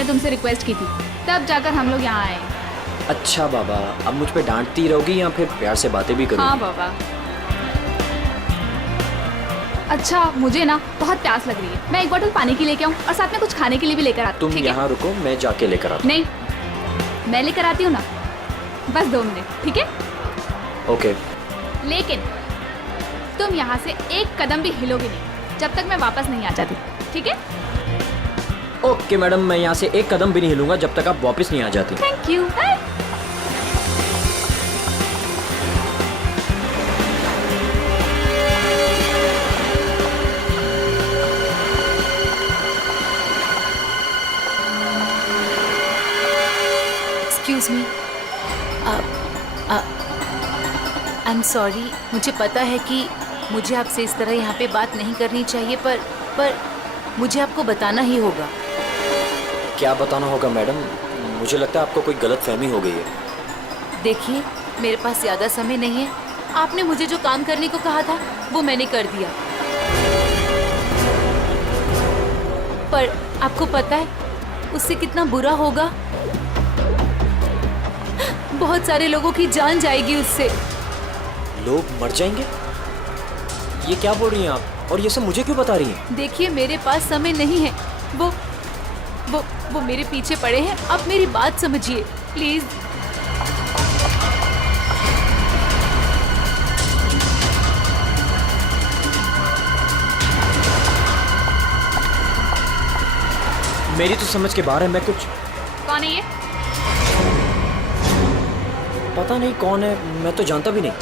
मैंने तुमसे रिक्वेस्ट की थी, तब जाकर हम लोग यहाँ आए। अच्छा बाबा, अब मुझ पे डांटती रहोगी या फिर प्यार से बातें भी करोगी? हाँ बाबा। अच्छा, मुझे ना बहुत प्यास लग रही है, मैं एक बोतल पानी की लेके आऊँ और साथ में कुछ खाने के लिए भी लेकर आती हूँ। तुम यहाँ रुको, मैं जाके लेकर आता हूँ। नहीं, मैं लेकर आती हूँ ना, बस 2 मिनट, ठीक है? ओके। लेकिन तुम यहाँ से एक कदम भी हिलोगे नहीं जब तक मैं वापस नहीं आ जाती, ठीक है? ओके मैडम, मैं यहाँ से एक कदम भी नहीं हिलूंगा जब तक आप वापस नहीं आ जाती। Thank you. Excuse me, I am sorry. मुझे पता है कि मुझे आपसे इस तरह यहाँ पे बात नहीं करनी चाहिए, पर मुझे आपको बताना ही होगा। क्या बताना होगा मैडम? मुझे लगता है आपको कोई गलत फहमी हो गई है। देखिए, मेरे पास ज़्यादा समय नहीं है। आपने मुझे जो काम करने को कहा था वो मैंने कर दिया, पर आपको पता है उससे कितना बुरा होगा? बहुत सारे लोगों की जान जाएगी उससे। लोग मर जाएंगे? ये क्या बोल रही हैं आप? और ये सब मुझे क्यों बता रही हैं? देखिए, मेरे पास समय नहीं है। वो मेरे पीछे पड़े हैं। आप मेरी बात समझिए प्लीज। मेरी तो समझ के बाहर है। मैं कुछ... कौन है ये? पता नहीं कौन है, मैं तो जानता भी नहीं।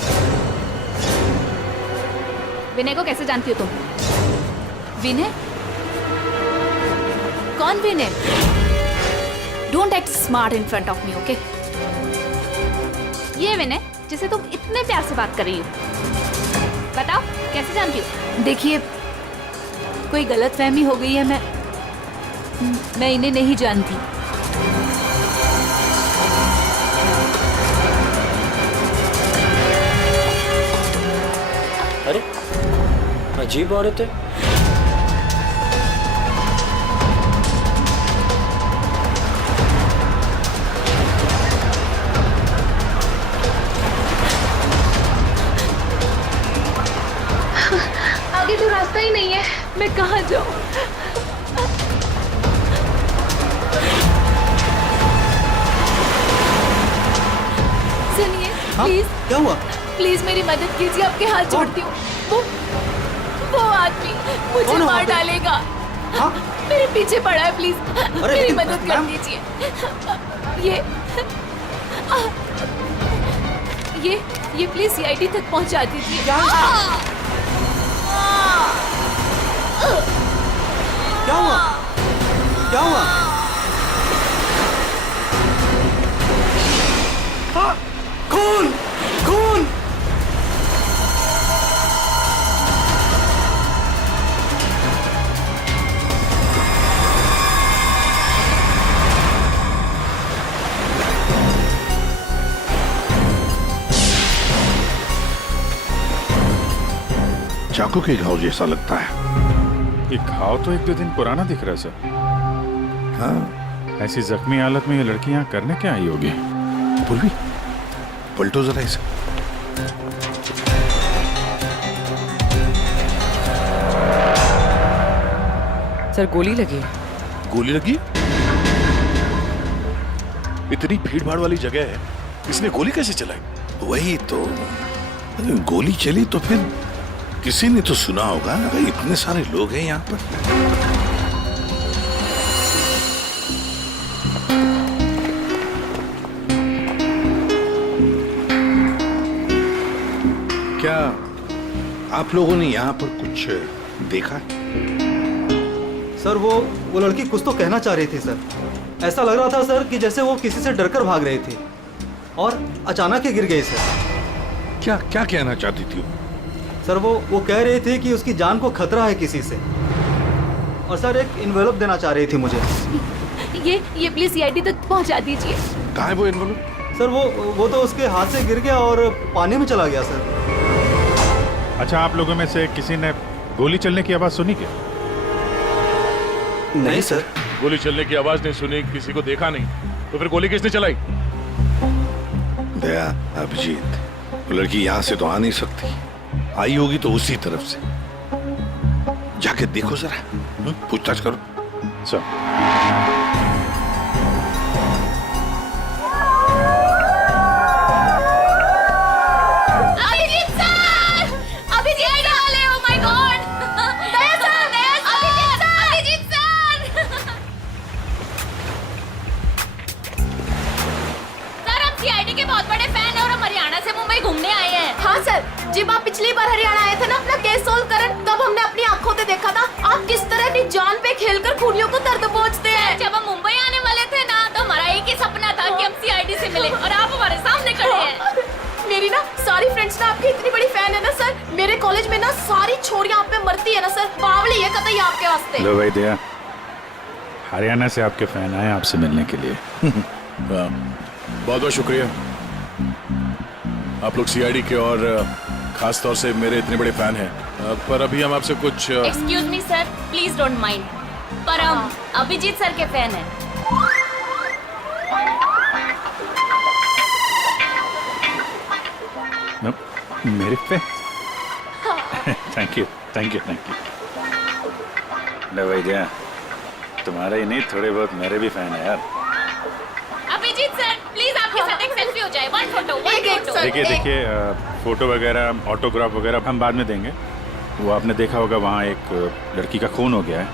विनय को कैसे जानती हो तुम? विनय? कौन Vinay? Don't act smart in front of me, okay? ये विनय जिसे तुम इतने प्यार से बात कर रही हो, बताओ कैसे जानती हो? देखिए, कोई गलतफहमी हो गई है। मैं इन्हें नहीं जानती। अरे, अजीब औरत है। आगे तो रास्ता ही नहीं है, मैं कहाँ जाऊँ? सुनिए, प्लीज। क्या हुआ? प्लीज मेरी मदद कीजिए, आपके हाथ जोड़ती हूँ। वो आदमी मुझे कौन है मार वहाँ पे? डालेगा। हाँ? मेरे पीछे पड़ा है, प्लीज मेरी लेकिन मदद कर मैम- दीजिए। ये प्लीज सीआईडी तक पहुंचा दीजिए। क्या हुआ? क्या हुआ? हाँ, खून! खून! चाकू के घाव जैसा लगता है। ये घाव तो 1-2 दिन पुराना दिख रहा है सर। हाँ, ऐसी जख्मी हालत में ये लड़की यहाँ करने क्या आई होगी? पूर्वी, पलटो जरा इसे। सर, गोली लगी। गोली लगी? इतनी भीड़ भाड़ वाली जगह है, इसने गोली कैसे चलाई? वही तो, अगर गोली चली तो फिर किसी ने तो सुना होगा। अगर इतने सारे लोग हैं यहाँ पर। क्या आप लोगों ने यहाँ पर कुछ देखा? सर, वो लड़की कुछ तो कहना चाह रही थी सर। ऐसा लग रहा था सर कि जैसे वो किसी से डरकर भाग रही थी और अचानक ही गिर गई सर। क्या क्या कहना चाहती थी वो? सर, वो कह रही थी कि उसकी जान को खतरा है किसी से, और सर एक इन्वेलप देना चाह रही थी मुझे। ये प्लीज सीआईडी तक पहुंचा दीजिए। कहाँ है वो एनवलप? सर, वो तो उसके हाथ से गिर गया और पानी में चला गया सर। अच्छा, आप लोगों में से किसी ने गोली चलने की आवाज सुनी क्या? नहीं सर। गोली चलने की आवाज नहीं सुनी, किसी को देखा नहीं, तो फिर गोली किसने चलाई? दया, अभिजीत, वो लड़की यहाँ से तो आ नहीं सकती, आई होगी तो उसी तरफ से। जाके देखो जरा, पूछताछ करो। Sir Abhijeet sir! अभिजीत वाले, oh my God! Daya sir! Abhijeet sir! Sir, हम सीआईडी के बहुत बड़े फैन हैं और हम हरियाणा से मुंबई घूमने आए हैं। हाँ सर, जब आप पिछली बार हरियाणा आए थे ना अपना केस सोल्व करने, तब हमने अपनी आंखों से देखा था आप किस तरह अपनी जान पे खेलकर खूनियों को दर्द पहुंचते हैं। जब हम मुंबई आने वाले थे ना, तो हमारा एक ही सपना था कि हम सीआईडी से मिले, और आप हमारे सामने खड़े हैं। मेरी ना सारी फ्रेंड्स ना आपकी इतनी बड़ी फैन है ना सर, मेरे कॉलेज में ना सारी छोरियां आप पे मरती है ना सर, बावली है कतई आपके वास्ते। लो भाई दया, हरियाणा से आपके फैन आए आपसे मिलने के लिए। बहुत बहुत शुक्रिया, आप लोग सीआईडी के और खास तौर से मेरे इतने बड़े फैन हैं। पर अभी हम आपसे कुछ excuse me sir, please don't mind, पर हम अभिजीत सर के फैन हैं। मेरे पे thank you thank you thank you. लो भाई दया, तुम्हारे ही नहीं थोड़े बहुत मेरे भी फैन है यार। अभिजीत सर, प्लीज आपके साथ एक सेल्फी हो जाए, वन फोटो। देखिए देखिए, फोटो वगैरह ऑटोग्राफ वगैरह हम बाद में देंगे। वो आपने देखा होगा वहाँ एक लड़की का खून हो गया है,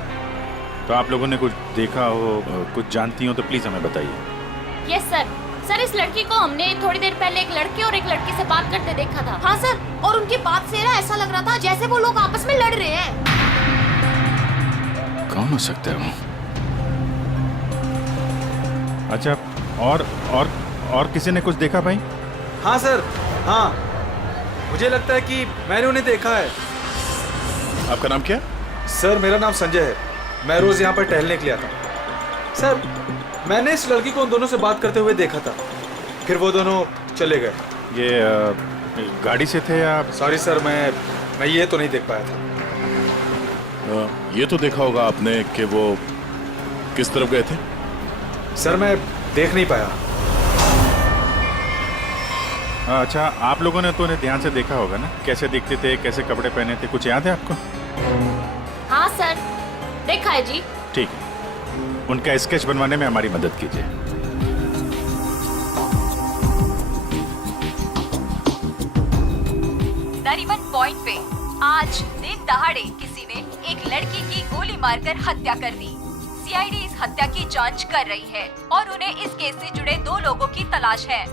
तो आप लोगों ने कुछ देखा हो, कुछ जानती हो तो प्लीज़ हमें बताइए। Yes sir. सर, इस लड़की को हमने थोड़ी देर पहले एक लड़के और एक लड़की से बात करते देखा था। हाँ सर, और उनकी बात से ना ऐसा लग रहा था जैसे वो लोग आपस में लड़ रहे हैं। कौन हो सकता है वो? अच्छा, और किसी ने कुछ देखा भाई? हाँ सर, हाँ, मुझे लगता है कि मैंने उन्हें देखा है। आपका नाम क्या? सर, मेरा नाम संजय है, मैं रोज यहाँ पर टहलने के लिए आता हूँ। सर, मैंने इस लड़की को उन दोनों से बात करते हुए देखा था, फिर वो दोनों चले गए। ये गाड़ी से थे या? सॉरी सर, मैं ये तो नहीं देख पाया था। ये तो देखा होगा आपने कि वो किस तरफ गए थे? सर, मैं देख नहीं पाया। अच्छा, आप लोगों ने तो उन्हें ध्यान से देखा होगा ना, कैसे दिखते थे, कैसे कपड़े पहने थे, कुछ याद है आपको? हाँ सर, देखा है जी। ठीक है, उनका स्केच बनवाने में हमारी मदद कीजिए। नरीमन पॉइंट पे आज दिन दहाड़े किसी ने एक लड़की की गोली मारकर हत्या कर दी। सीआईडी इस हत्या की जांच कर रही है और उन्हें इस केस से जुड़े 2 लोगों की तलाश है।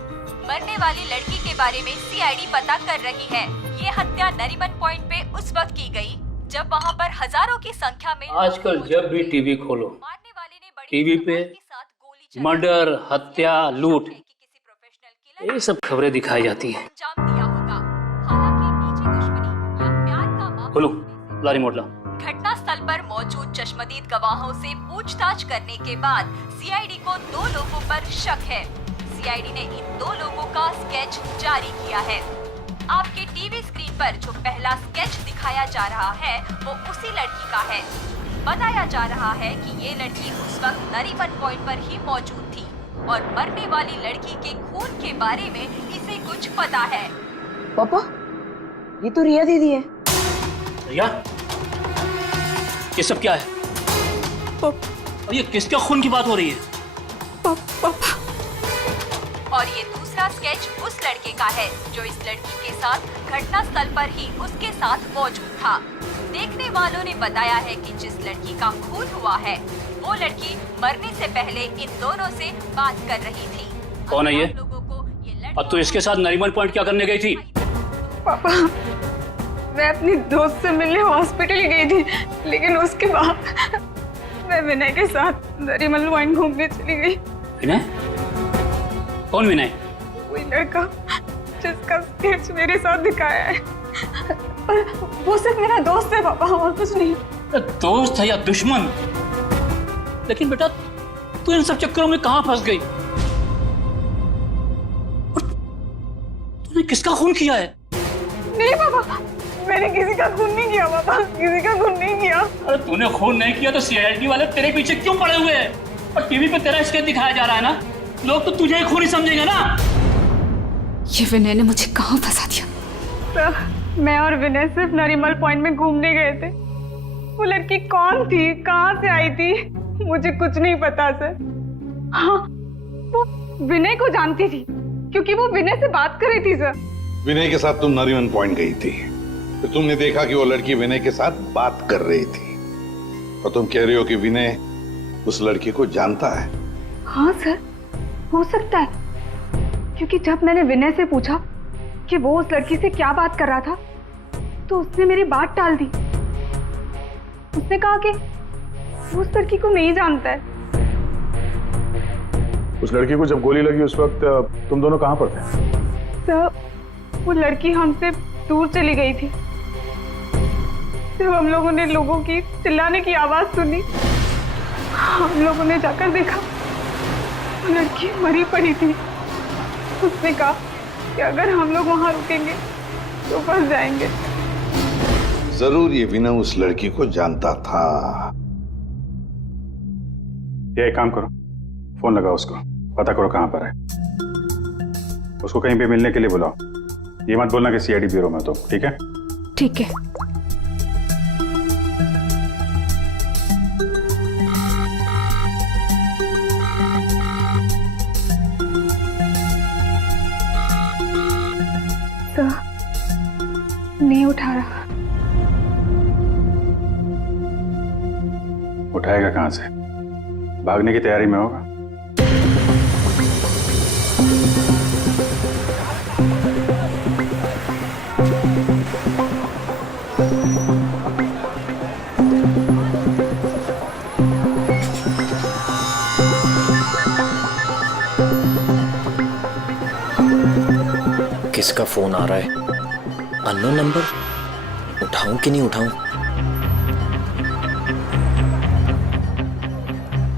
मरने वाली लड़की के बारे में सीआईडी पता कर रही है। ये हत्या नरीमन पॉइंट पे उस वक्त की गई जब वहाँ पर हजारों की संख्या में आजकल जब भी टीवी खोलो, मारने वाले ने बड़ी टीवी पे धमाके के साथ गोली चलाई। मर्डर, हत्या, लूट, किसी प्रोफेशनल किलर ये सब खबरें दिखाई जाती हैं। अंजाम दिया होगा। हालांकि निजी दुश्मनी या प्यार का मामला खोलो, होने से ला रिमोट ला। घटना स्थल पर मौजूद चश्मदीद गवाहों से पूछताछ करने के बाद सीआईडी को 2 लोगों पर शक है। सीआईडी ने इन 2 लोगों का स्केच जारी किया है। आपके टीवी स्क्रीन पर जो पहला स्केच दिखाया जा रहा है वो उसी लड़की का है। बताया जा रहा है कि ये लड़की उस वक्त नरीमन पॉइंट पर ही मौजूद थी और मरने वाली लड़की के खून के बारे में इसे कुछ पता है। पापा, ये तो रिया दीदी है। रिया, ये सब क्या है? और ये किसके खून की बात हो रही है? और ये दूसरा स्केच उस लड़के का है जो इस लड़की के साथ घटना स्थल पर ही उसके साथ मौजूद था। देखने वालों ने बताया है कि जिस लड़की का खून हुआ है वो लड़की मरने से पहले इन दोनों से बात कर रही थी। कौन है ये? लोगों को ये लड़की अब तू इसके साथ नरीमन पॉइंट क्या करने गई थी? पापा, मैं अपनी दोस्त से मिलने हॉस्पिटल गई थी, लेकिन उसके बाद मैं विनय के साथ नरीमन पॉइंट घूमने चली गई। विनय? कौन विनय? वही लड़का जिसका स्केच मेरे साथ दिखाया है, पर वो सिर्फ मेरा दोस्त है पापा, और कुछ नहीं। दोस्त है या दुश्मन? लेकिन बेटा, तू इन सब चक्करों में कहां फंस गई? तूने किसका खून किया है? नहीं पापा, मैंने किसी का खून नहीं किया पापा, किसी का खून नहीं किया। अरे तूने खून नहीं किया तो सीआईडी वाले तेरे पीछे क्यों पड़े हुए हैं? और टीवी पे तेरा स्केच दिखाया जा रहा है ना, लोग तो तुझे ही खूनी समझेंगे ना। ये विनय ने मुझे कहाँ फंसा दिया? सर, मैं और विनय सिर्फ नरीमल पॉइंट में घूमने गए थे। वो लड़की कौन थी, कहाँ से आई थी, मुझे कुछ नहीं पता सर। हाँ, वो विनय को जानती थी क्योंकि वो विनय से बात कर रही थी सर। विनय के साथ तुम नरीमन पॉइंट गई थी, फिर तुमने देखा कि वो लड़की विनय के साथ बात कर रही थी, और तुम कह रही हो कि विनय उस लड़की को जानता है। हाँ सर, हो सकता है, क्योंकि जब मैंने विनय से पूछा कि वो उस लड़की से क्या बात कर रहा था तो उसने मेरी बात टाल दी। उसने कहा कि वो उस लड़की को नहीं जानता है। उस लड़की को जब गोली लगी उस वक्त तुम दोनों कहाँ पर थे? सर, वो लड़की हमसे दूर चली गई थी। जब हम लोगों ने लोगों की चिल्लाने की आवाज सुनी, हम लोगों ने जाकर देखा वो लड़की मरी पड़ी थी। उसने कहा कि अगर हम लोग वहां रुकेंगे तो फंस जाएंगे। जरूर ये विनय उस लड़की को जानता था। ये एक काम करो, फोन लगाओ उसको, पता करो कहाँ पर है। उसको कहीं भी मिलने के लिए बुलाओ। ये मत बोलना कि सीआईडी ब्यूरो में तो, ठीक है? ठीक है। सर, नहीं उठा रहा। उठाएगा कहाँ से? भागने की तैयारी में होगा। किसका फोन आ रहा है? Unknown number? उठाऊं कि नहीं उठाऊं?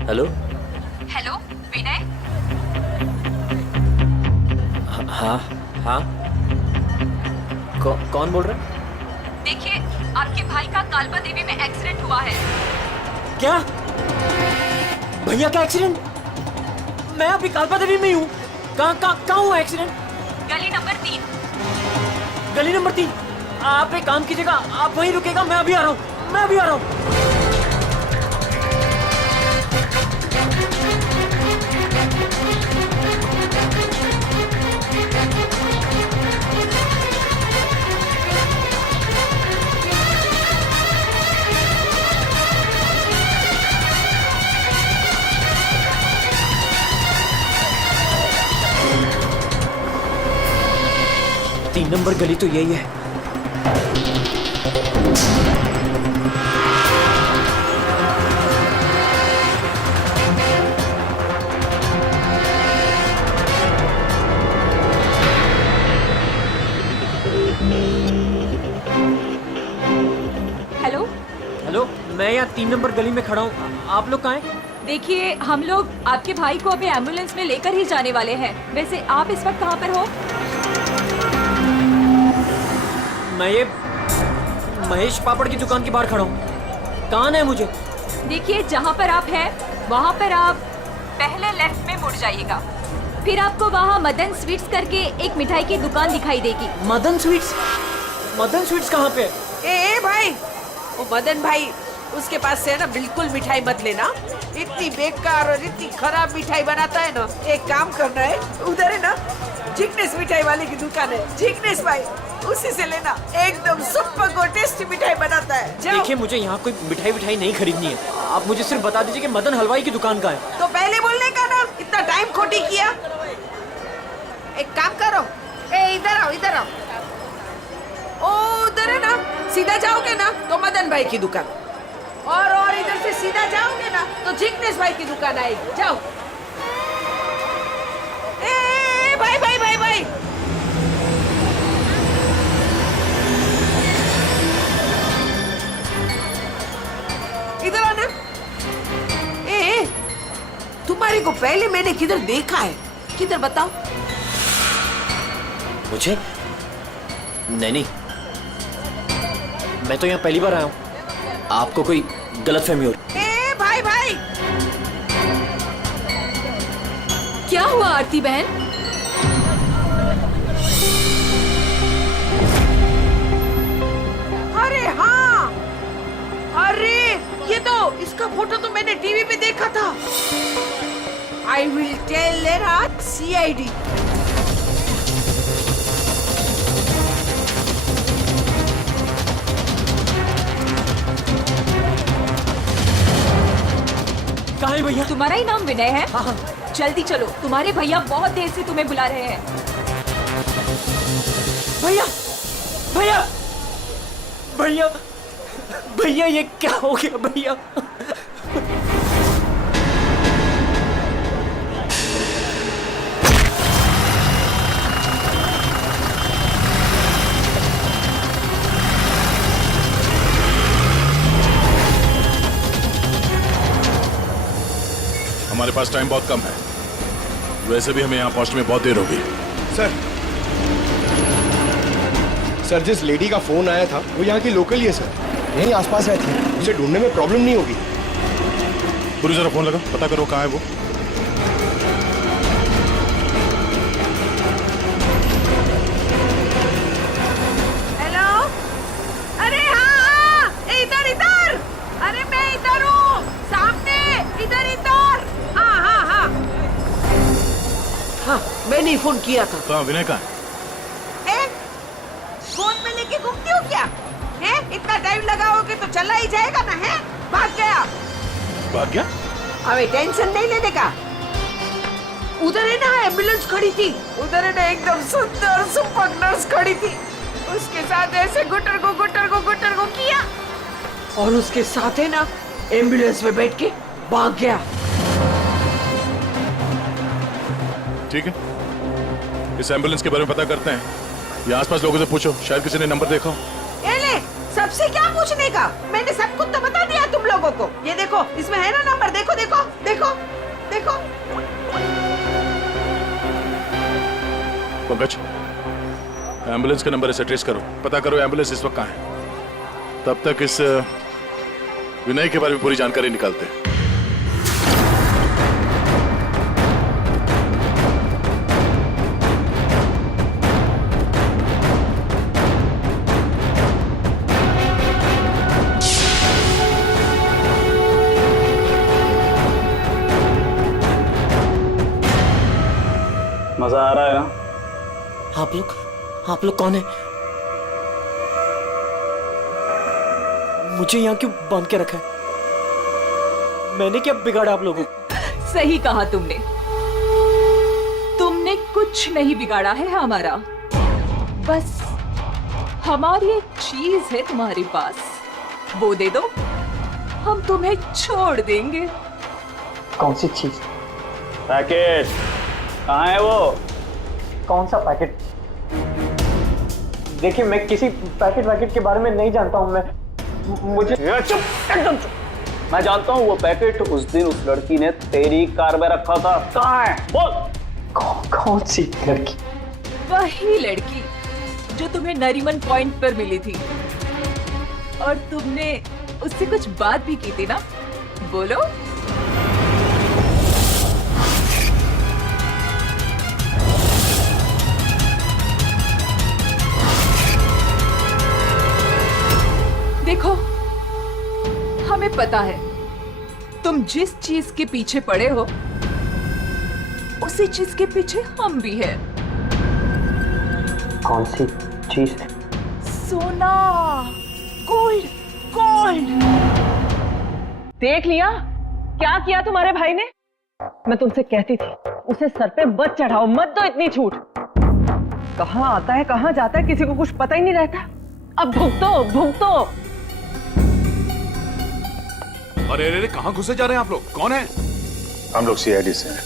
हेलो? हेलो विनय, हाँ हाँ, कौन बोल रहा है? देखिए आपके भाई का कालबा देवी में एक्सीडेंट हुआ है। क्या? भैया का एक्सीडेंट? मैं अभी कालपा देवी में हूँ। कहाँ हुआ एक्सीडेंट? गली नंबर 3। गली नंबर 3? आप एक काम कीजिएगा, आप वहीं रुकेगा, मैं अभी आ रहा हूँ, मैं अभी आ रहा हूँ। तीन नंबर गली तो यही है। हेलो हेलो, मैं यहाँ 3 नंबर गली में खड़ा हूँ। आप लोग कहाँ हैं? देखिए हम लोग आपके भाई को अभी एम्बुलेंस में लेकर ही जाने वाले हैं। वैसे आप इस वक्त कहाँ पर हो? मैं ये महेश पापड़ की दुकान के बाहर खड़ा हूँ। कहाँ है मुझे? देखिए जहाँ पर आप हैं वहाँ पर आप पहले लेफ्ट में मुड़ जाइएगा, फिर आपको वहाँ मदन स्वीट्स करके एक मिठाई की दुकान दिखाई देगी। मदन स्वीट्स? मदन स्वीट्स कहाँ पे? ए भाई, वो मदन भाई, उसके पास से ना बिल्कुल मिठाई मत लेना। इतनी बेकार और इतनी खराब मिठाई बनाता है ना। एक काम करना है, उधर है ना जिग्नेश मिठाई वाले की दुकान है, जिग्नेश भाई, उसी से लेना। एकदम सुपर को टेस्टी मिठाई बनाता है। देखिए मुझे यहाँ कोई मिठाई नहीं खरीदनी है। आप मुझे सिर्फ बता दीजिए कि मदन हलवाई की दुकान का है। तो पहले बोलने का ना, इतना टाइम खोटी किया। एक काम करो, ए इधर आओ, इधर आओ। ओ उधर है ना, सीधा जाओगे ना तो मदन भाई की दुकान, और इधर से सीधा जाओगे ना तो जिग्नेश भाई की दुकान आएगी। जाओ। ए भाई भाई भाई भाई, इधर आना। ए तुम्हारे को पहले मैंने किधर देखा है? किधर बताओ मुझे? नहीं, मैं तो यहाँ पहली बार आया हूँ। आपको कोई गलतफहमी हो रही। ए भाई भाई, क्या हुआ आरती बहन? अरे हाँ, अरे ये तो, इसका फोटो तो मैंने टीवी पे देखा था। I will tell CID। कहाँ है भैया? तुम्हारा ही नाम विनय है? हाँ। जल्दी चलो, तुम्हारे भैया बहुत देर से तुम्हें बुला रहे हैं। भैया भैया भैया भैया, ये क्या हो गया भैया? हमारे पास टाइम बहुत कम है, वैसे भी हमें यहाँ पहुंचने में बहुत देर होगी। सर, जिस लेडी का फोन आया था वो यहाँ की लोकल ही है सर, यहीं आसपास रहती है, उसे ढूंढने में प्रॉब्लम नहीं होगी। पूरी जरा फोन लगा, पता करो कहाँ है वो। हेलो, अरे हाँ, इधर इधर, अरे मैं इधर हूँ, सामने, इधर इधर। हाँ हाँ हाँ हाँ, मैंने ही फोन किया था। कहाँ विनय कहाँ है? फोन में लेके घूमती हो क्या? है? इतना टाइम लगाओगे तो चला ही जाएगा ना, है? भाग गया। भाग गया? अबे टेंशन नहीं लेने का। उधर है ना एम्बुलेंस खड़ी थी, उधर है ना एकदम सुंदर सुपर नर्स खड़ी थी, उसके साथ ऐसे गुटर को किया और उसके साथ है ना एम्बुलेंस में बैठ के भाग गया। ठीक है, इस एम्बुलेंस के बारे में पता करते हैं। ये आसपास लोगों से पूछो, शायद किसी ने नंबर देखा हो। ले, सबसे क्या पूछने का? मैंने सब कुछ तो बता दिया तुम लोगों को। ये देखो, इसमें है ना नंबर, देखो देखो देखो देखो। पंकज, एम्बुलेंस का नंबर इसे ट्रेस करो, पता करो एम्बुलेंस इस वक्त कहाँ है। तब तक इस विनय के बारे में पूरी जानकारी निकालते हैं। मजा आ रहा है ना? आप लोग कौन है? मुझे यहाँ क्यों बांध के रखा है? मैंने क्या बिगाड़ा आप लोगों को? सही कहा तुमने, तुमने कुछ नहीं बिगाड़ा है हमारा। बस हमारी एक चीज है तुम्हारे पास, वो दे दो, हम तुम्हें छोड़ देंगे। कौन सी चीज? पैकेट कहाँ है वो? कौन सा पैकेट? देखिए, मैं किसी पैकेट के बारे में नहीं जानता हूँ। मुझे चुप, एकदम चुप। मैं जानता हूँ वो पैकेट उस दिन उस लड़की ने तेरी कार में रखा था। कहाँ है बोल? कौन सी लड़की? वही लड़की जो तुम्हें नरीमन पॉइंट पर मिली थी और तुमने उससे कुछ बात भी की थी ना, बोलो। देखो, हमें पता है तुम जिस चीज के पीछे पड़े हो उसी चीज के पीछे हम भी हैं। कौन सी चीज? सोना, गोल्ड, गोल्ड। देख लिया क्या किया तुम्हारे भाई ने? मैं तुमसे कहती थी उसे सर पे मत चढ़ाओ, मत दो इतनी छूट। कहाँ आता है कहाँ जाता है किसी को कुछ पता ही नहीं रहता। अब भुगतो भुगतो। अरे अरे कहाँ घुसे जा रहे हैं आप लोग? कौन है? हम लोग CID से हैं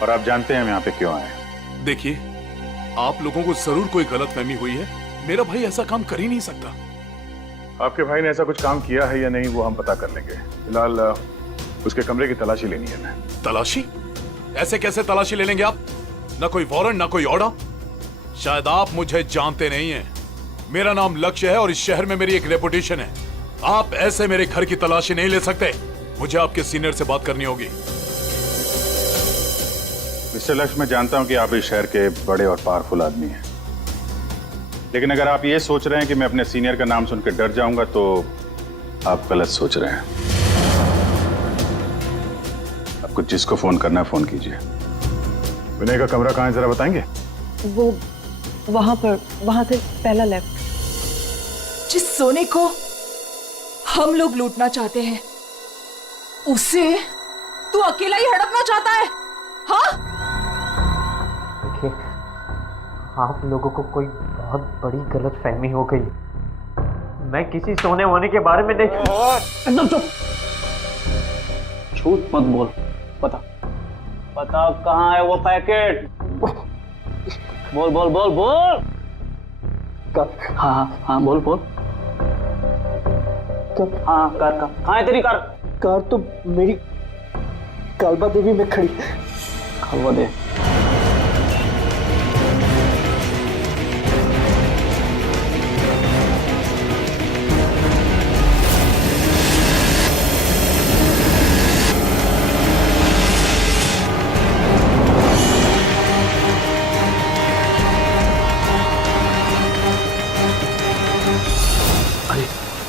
और आप जानते हैं हम यहाँ पे क्यों आए। देखिए, आप लोगों को जरूर कोई गलतफहमी हुई है। मेरा भाई ऐसा काम कर ही नहीं सकता। आपके भाई ने ऐसा कुछ काम किया है या नहीं वो हम पता कर लेंगे। फिलहाल उसके कमरे की तलाशी लेनी है। मैं तलाशी? ऐसे कैसे तलाशी ले लेंगे आप? ना कोई वारंट, ना कोई ऑर्डर। शायद आप मुझे जानते नहीं हैं। मेरा नाम लक्ष्य है और इस शहर में मेरी एक रेपुटेशन है। आप ऐसे मेरे घर की तलाशी नहीं ले सकते। मुझे आपके सीनियर से बात करनी होगी। मिस्टर लक्ष्य, मैं जानता हूं कि आप इस शहर के बड़े और पावरफुल आदमी हैं, लेकिन अगर आप ये सोच रहे हैं कि मैं अपने सीनियर का नाम सुनकर डर जाऊंगा तो आप गलत सोच रहे हैं। आपको जिसको फोन करना है फोन कीजिए। विनय का कमरा कहाँ है जरा बताएंगे? वो वहां पर, वहां से पहला लेफ्ट। जिस सोने को हम लोग लूटना चाहते हैं उसे तू अकेला ही हड़पना चाहता है? हाँ? देखिए, आप लोगों को कोई बहुत बड़ी गलतफहमी हो गई। मैं किसी सोने वोने के बारे में नहीं। एकदम चुप, झूठ मत बोल। बता बता कहाँ है वो पैकेट? बोल बोल बोल बोल। हाँ हाँ हाँ बोल बोल। हाँ कार का कहाँ है तेरी कार? कार तो मेरी कालबा देवी में खड़ी। कालबा देवी?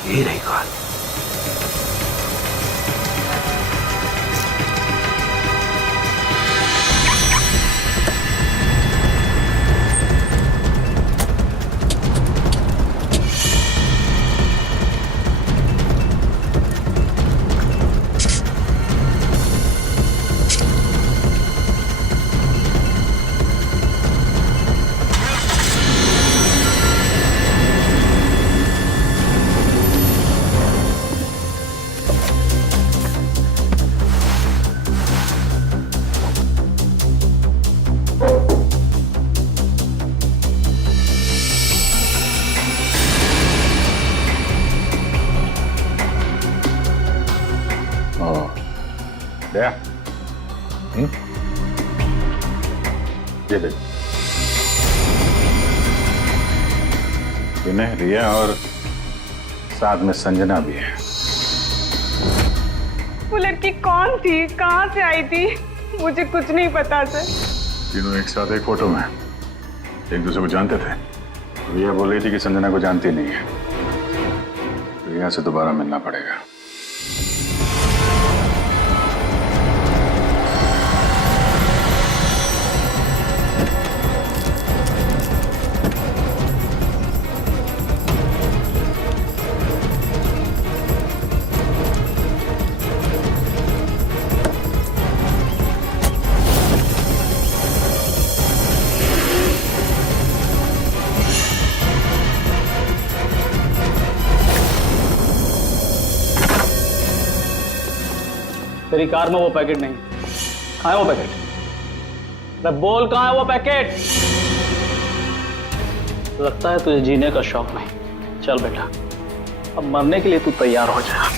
ये रही कार। दया, ये देख, विनय, रिया और साथ में संजना भी है। वो लड़की कौन थी, कहाँ से आई थी? मुझे कुछ नहीं पता सर। तीनों एक साथ एक फोटो में एक दूसरे को जानते थे। रिया बोल रही थी कि संजना को जानती नहीं है। रिया से दोबारा मिलना पड़ेगा। तेरी कार में वो पैकेट नहीं। कहाँ है वो पैकेट? मैं बोल कहाँ है वो पैकेट? लगता है तुझे जीने का शौक नहीं। चल बेटा, अब मरने के लिए तू तैयार हो जा।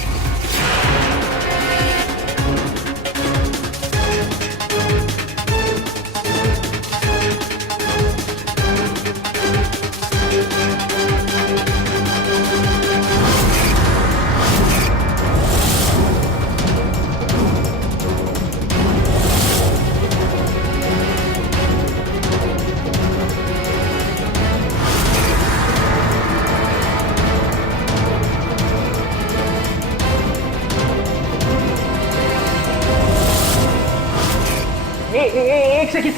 एक सेकंड।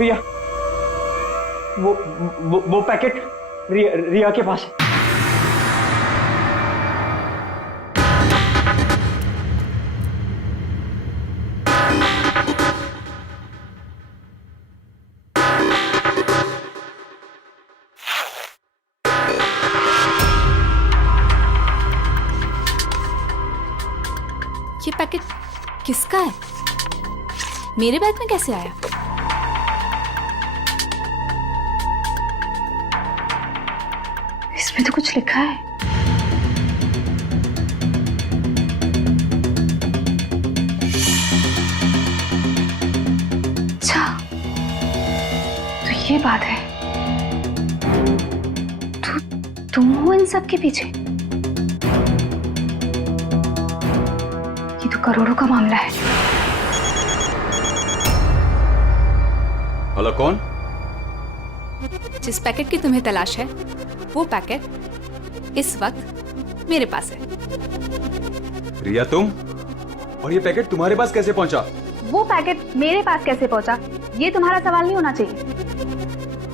रिया, वो पैकेट रिया के पास है। ये पैकेट किसका है? मेरे बैग में कैसे आया? इसमें तो कुछ लिखा है। अच्छा, बात है, तुम हो इन सब के पीछे? ये तो करोड़ों का मामला है। हेलो, कौन? जिस पैकेट की तुम्हें तलाश है वो पैकेट इस वक्त मेरे पास है। रिया, तुम? और ये पैकेट तुम्हारे पास कैसे पहुंचा? वो पैकेट मेरे पास कैसे पहुंचा ये तुम्हारा सवाल नहीं होना चाहिए।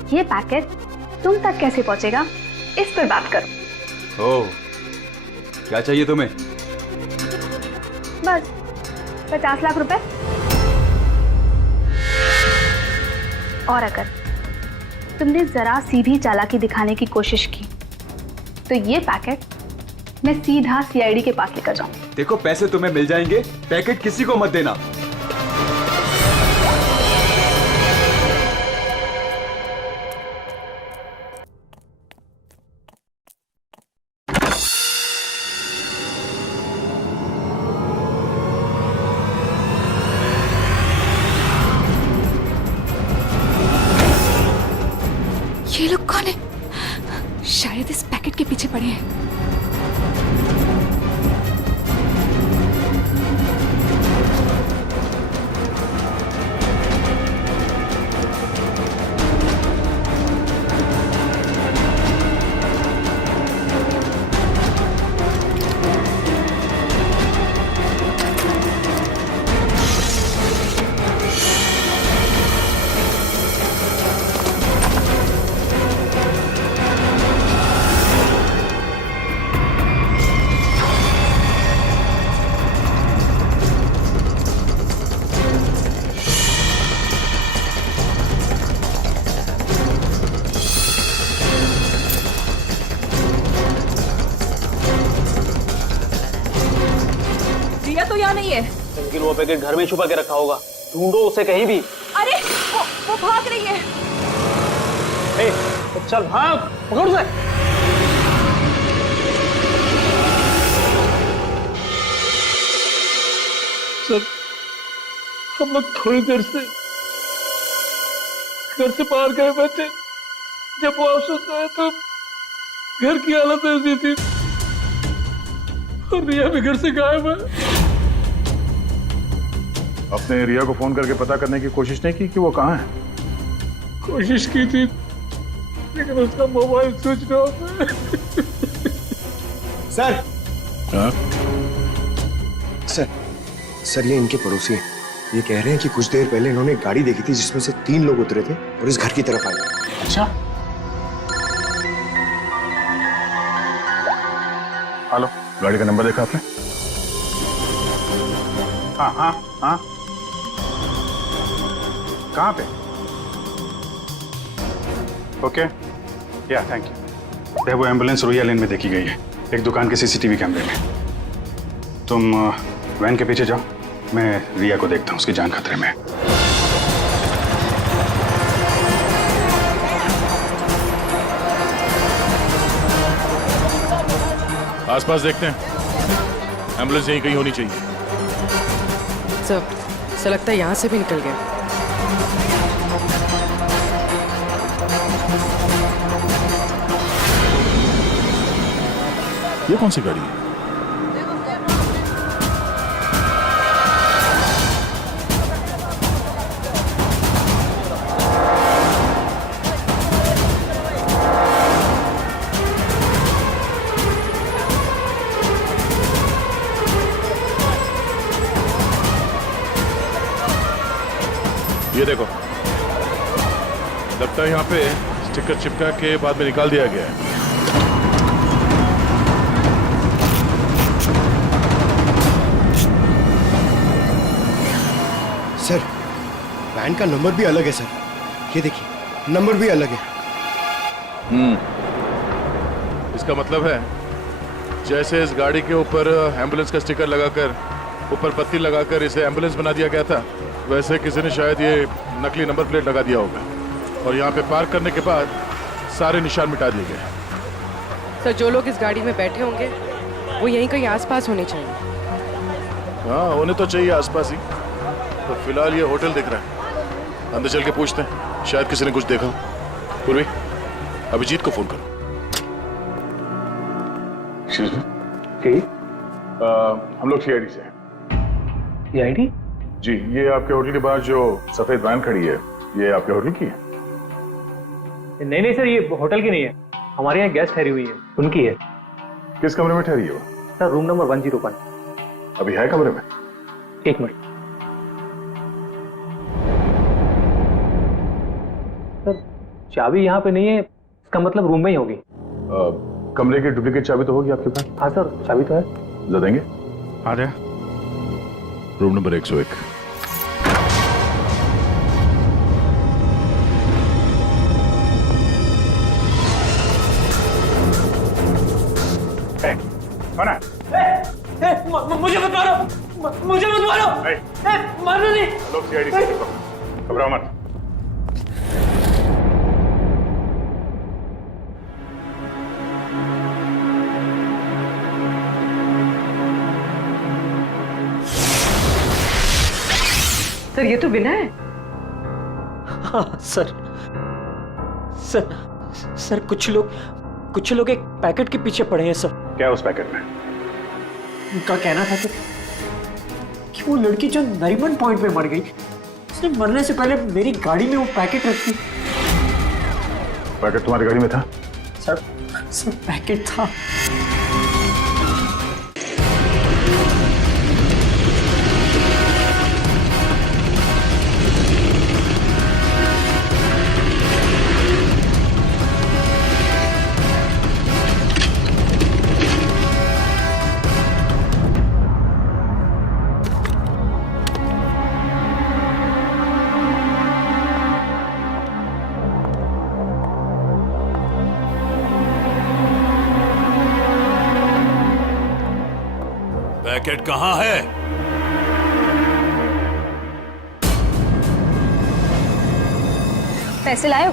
ये पैकेट तुम तक कैसे पहुंचेगा इस पर बात करो। ओह, क्या चाहिए तुम्हें? बस 50 लाख रुपए। और अगर तुमने जरा सी भी चालाकी दिखाने की कोशिश की तो ये पैकेट मैं सीधा सीआईडी के पास लेकर जाऊं। देखो, पैसे तुम्हें मिल जाएंगे, पैकेट किसी को मत देना। ये लोग कौन है? शायद इस पैकेट के पीछे पड़े हैं। तो यहाँ नहीं है, लेकिन वो पैकेट घर में छुपा के रखा होगा। ढूंढो उसे कहीं भी। अरे वो भाग रही है। ए, तो चल भाग, पकड़ उसे। सर, हम लोग थोड़ी देर से घर से बाहर गए हुए थे। जब वापस आए तो घर की हालत ऐसी थी और रिया भी घर से गायब है। अपने रिया को फोन करके पता करने की कोशिश नहीं की कि वो कहाँ है? कोशिश की थी लेकिन उसका मोबाइल स्विच ऑफ है। सर। हाँ? सर ये इनके पड़ोसी हैं। ये कह रहे हैं कि कुछ देर पहले इन्होंने एक गाड़ी देखी थी जिसमें से 3 लोग उतरे थे और इस घर की तरफ आए। अच्छा। हेलो, गाड़ी का नंबर देखा आपने? हाँ हाँ हाँ, कहाँ पे? ओके, या थैंक यू। वो एम्बुलेंस रोहिया लेन में देखी गई है, एक दुकान के सीसीटीवी कैमरे में। तुम वैन के पीछे जाओ, मैं रिया को देखता हूँ, उसकी जान खतरे में है। आसपास देखते हैं, एम्बुलेंस यहीं कहीं होनी चाहिए। सर लगता है यहाँ से भी निकल गया। ये कौन सी गाड़ी है? ये देखो, लगता है यहाँ पे स्टिकर चिपका के बाद में निकाल दिया गया है। सर, वैन का नंबर भी अलग है सर। ये देखिए, नंबर भी अलग है। इसका मतलब है जैसे इस गाड़ी के ऊपर एम्बुलेंस का स्टिकर लगाकर, ऊपर पत्ती लगाकर इसे एम्बुलेंस बना दिया गया था, वैसे किसी ने शायद ये नकली नंबर प्लेट लगा दिया होगा और यहाँ पे पार्क करने के बाद सारे निशान मिटा दिए गए। सर, जो लोग इस गाड़ी में बैठे होंगे वो यहीं कहीं आसपास होने चाहिए। हाँ, होने तो चाहिए आसपास ही। तो फिलहाल ये होटल दिख रहा है, अंदर चल के पूछते हैं, शायद किसी ने कुछ देखा। पूर्वी, अभिजीत को फोन करो। हम लोग सीआईडी से हैं। सीआईडी? जी, ये आपके होटल के बाहर जो सफेद वैन खड़ी है, ये आपके होटल की है? नहीं सर, ये होटल की नहीं है, हमारे यहाँ गेस्ट ठहरी हुई है, उनकी है। किस कमरे में ठहरी है वो? Sir room number 101। अभी है कमरे में? एक मिनट सर, चाबी यहाँ पे नहीं है, इसका मतलब रूम में ही होगी। कमरे की डुप्लीकेट चाबी तो होगी आपके पास? हाँ सर, चाबी तो है। ला देंगे? आ जाए। Room number 101। कौन है? मुझे मत मारो, मुझे मत मारो, मारो नहीं। लोग सीआईडी से, घबराओ मत। सर ये तो विनय है। हाँ सर, सर कुछ लोग एक पैकेट के पीछे पड़े हैं सर। क्या उस पैकेट में? उनका कहना था कि वो लड़की जो नरीमन पॉइंट पे मर गई, उसने मरने से पहले मेरी गाड़ी में वो पैकेट रखी। पैकेट तुम्हारी गाड़ी में था? सर पैकेट था। पैकेट कहाँ है? पैसे लाए हो?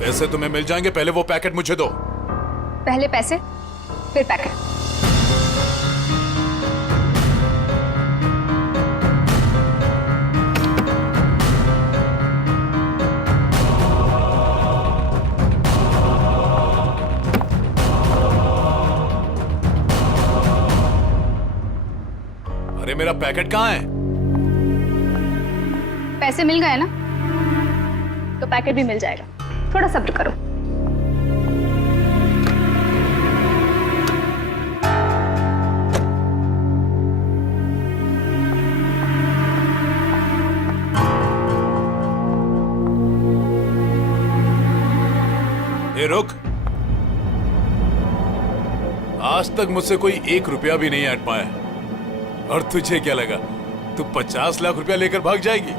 पैसे तुम्हें मिल जाएंगे, पहले वो पैकेट मुझे दो। पहले पैसे फिर पैकेट। अरे मेरा पैकेट कहाँ है? पैसे मिल गए ना, तो पैकेट भी मिल जाएगा। थोड़ा सब्र करो। ए रुक, आज तक मुझसे कोई 1 रुपया भी नहीं ऐंठ पाया, और तुझे क्या लगा तू 50 लाख रुपया लेकर भाग जाएगी?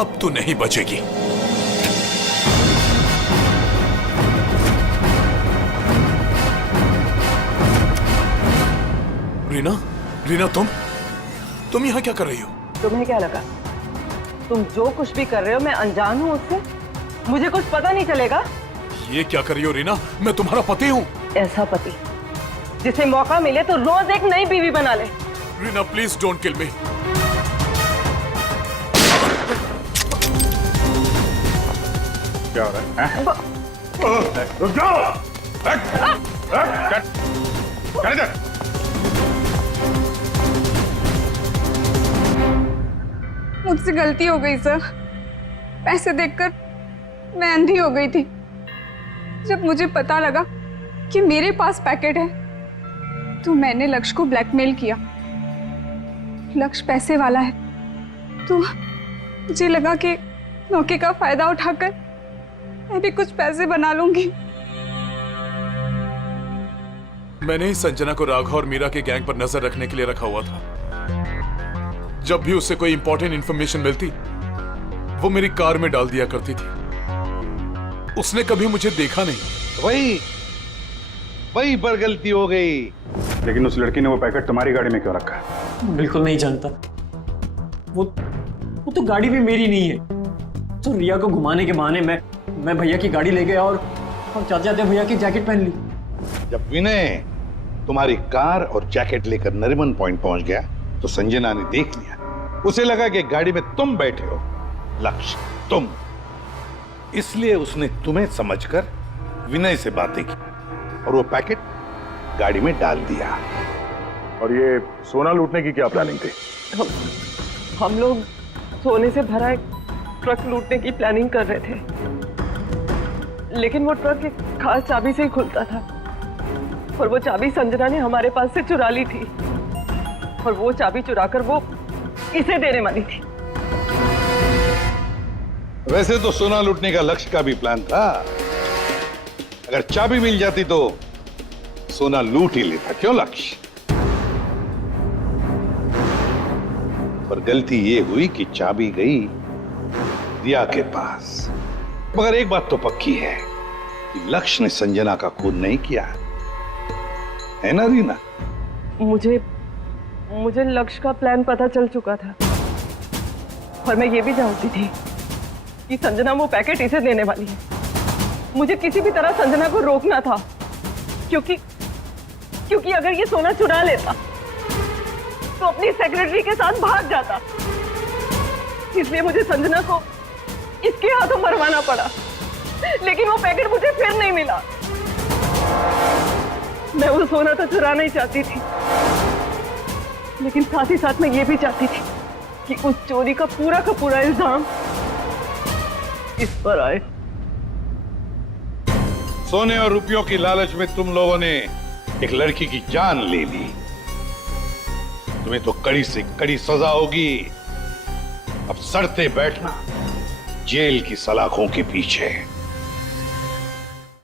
अब तू नहीं बचेगी। रीना तुम यहाँ क्या कर रही हो? तुम्हें क्या लगा तुम जो कुछ भी कर रहे हो मैं अनजान हूँ उससे? मुझे कुछ पता नहीं चलेगा? ये क्या कर रही हो रीना? मैं तुम्हारा पति हूँ। ऐसा पति जिसे मौका मिले तो रोज एक नई बीवी बना ले। रीना प्लीज डोंट किल मी। क्या हो रहा है? रुक जाओ। मुझसे गलती हो गई सर। पैसे देखकर मैं अंधी हो गई थी। जब मुझे पता लगा कि मेरे पास पैकेट है तो मैंने लक्ष्य को ब्लैकमेल किया। लक्ष्य पैसे वाला है तो मुझे लगा कि मौके का फायदा उठाकर मैं भी कुछ पैसे बना लूंगी। मैंने ही संजना को राघव और मीरा के गैंग पर नजर रखने के लिए रखा हुआ था। जब भी उससे कोई इंपॉर्टेंट इंफॉर्मेशन मिलती वो मेरी कार में डाल दिया करती थी। उसने कभी मुझे देखा नहीं। वही पर गलती हो गई। लेकिन उस लड़की ने वो पैकेट तुम्हारी गाड़ी में क्यों रखा है? बिल्कुल नहीं जानता। वो तो गाड़ी भी मेरी नहीं है। तो रिया को घुमाने के बहाने मैं भैया की गाड़ी ले गया और जाते जाते भैया की जैकेट पहन ली। जब विनय तुम्हारी कार और जैकेट लेकर नरीमन पॉइंट पहुंच गया तो संजना ने देख लिया। उसे लगा कि गाड़ी में तुम बैठे हो, लक्ष्य तुम, इसलिए उसने तुम्हें समझकर विनय से बातें की और वो पैकेट गाड़ी में डाल दिया। और ये सोना लूटने की क्या प्लानिंग थी? हम लोग सोने से भरा एक ट्रक लूटने की प्लानिंग कर रहे थे, लेकिन वो ट्रक एक खास चाबी से ही खुलता था और वो चाबी संजना ने हमारे पास से चुरा ली थी और वो चाबी चुराकर वो इसे देने वाली थी। वैसे तो सोना लूटने का लक्ष्य का भी प्लान था। अगर चाबी मिल जाती तो सोना लूट ही लेता, क्यों लक्ष्य? पर गलती ये हुई कि चाबी गई रिया के पास। मगर एक बात तो पक्की है कि लक्ष्य ने संजना का खून नहीं किया, है ना रीना? मुझे लक्ष्य का प्लान पता चल चुका था और मैं ये भी जानती थी कि संजना वो पैकेट इसे देने वाली है। मुझे किसी भी तरह संजना को रोकना था, क्योंकि अगर ये सोना चुरा लेता तो अपनी सेक्रेटरी के साथ भाग जाता। इसलिए मुझे संजना को इसके हाथों मरवाना पड़ा, लेकिन वो पैकेट मुझे फिर नहीं मिला। मैं वो सोना तो चुराना ही चाहती थी, लेकिन साथ ही साथ मैं ये भी चाहती थी कि उस चोरी का पूरा इल्जाम इस पर आए। सोने और रुपयों की लालच में तुम लोगों ने एक लड़की की जान ले ली। तुम्हें तो कड़ी से कड़ी सजा होगी। अब सड़ते बैठना जेल की सलाखों के पीछे।